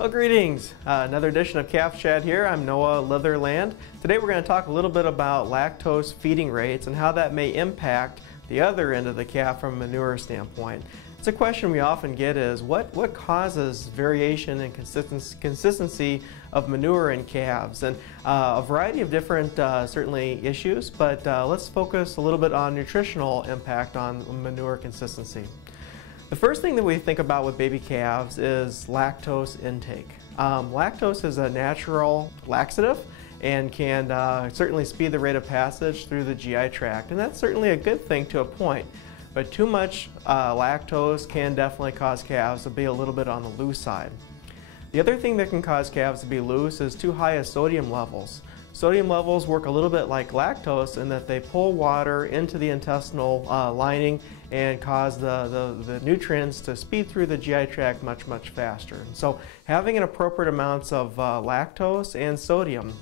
Well, greetings. Another edition of Calf Chat here. I'm Noah Litherland. Today we're going to talk a little bit about lactose feeding rates and how that may impact the other end of the calf from a manure standpoint. It's a question we often get is what causes variation in consistency of manure in calves, and a variety of different certainly issues, but let's focus a little bit on nutritional impact on manure consistency. The first thing that we think about with baby calves is lactose intake. Lactose is a natural laxative and can certainly speed the rate of passage through the GI tract, and that's certainly a good thing to a point. But too much lactose can definitely cause calves to be a little bit on the loose side. The other thing that can cause calves to be loose is too high of sodium levels. Sodium levels work a little bit like lactose in that they pull water into the intestinal lining and cause the nutrients to speed through the GI tract much faster. So having an appropriate amounts of lactose and sodium.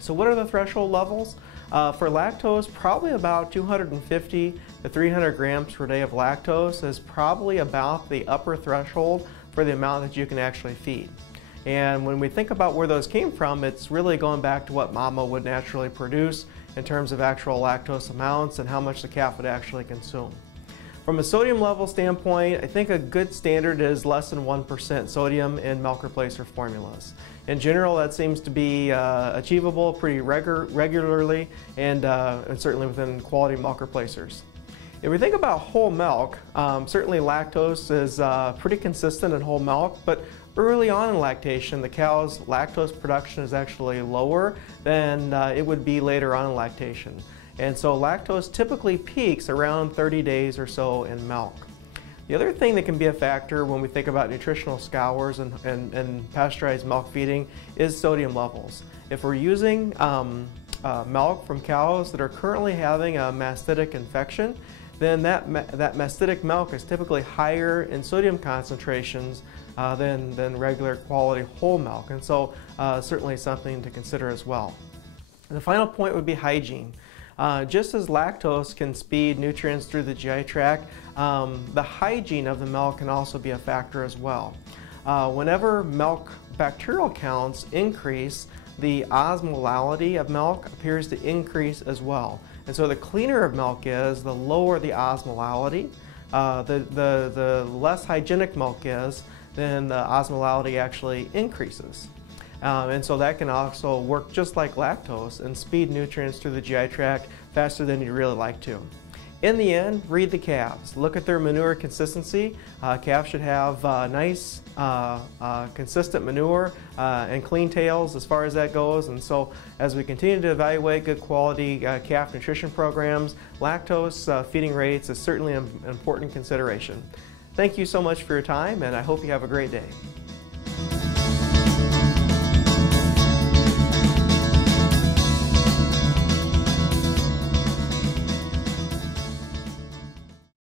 So what are the threshold levels? For lactose, probably about 250 to 300 grams per day of lactose is probably about the upper threshold for the amount that you can actually feed. And when we think about where those came from, it's really going back to what mama would naturally produce in terms of actual lactose amounts and how much the calf would actually consume. From a sodium level standpoint, I think a good standard is less than 1% sodium in milk replacer formulas. In general, that seems to be achievable pretty regularly and certainly within quality milk replacers. If we think about whole milk, certainly lactose is pretty consistent in whole milk, but early on in lactation, the cow's lactose production is actually lower than it would be later on in lactation. And so lactose typically peaks around 30 days or so in milk. The other thing that can be a factor when we think about nutritional scours and pasteurized milk feeding is sodium levels. If we're using milk from cows that are currently having a mastitic infection, then that mastitic milk is typically higher in sodium concentrations than regular quality whole milk, and so certainly something to consider as well. And the final point would be hygiene. Just as lactose can speed nutrients through the GI tract, the hygiene of the milk can also be a factor as well. Whenever milk bacterial counts increase, the osmolality of milk appears to increase as well. And so the cleaner of milk is, the lower the osmolality. The less hygienic milk is, then the osmolality actually increases. And so that can also work just like lactose and speed nutrients through the GI tract faster than you'd really like to. In the end, read the calves. Look at their manure consistency. Calves should have nice, consistent manure and clean tails as far as that goes. And so as we continue to evaluate good quality calf nutrition programs, lactose feeding rates is certainly an important consideration. Thank you so much for your time, and I hope you have a great day.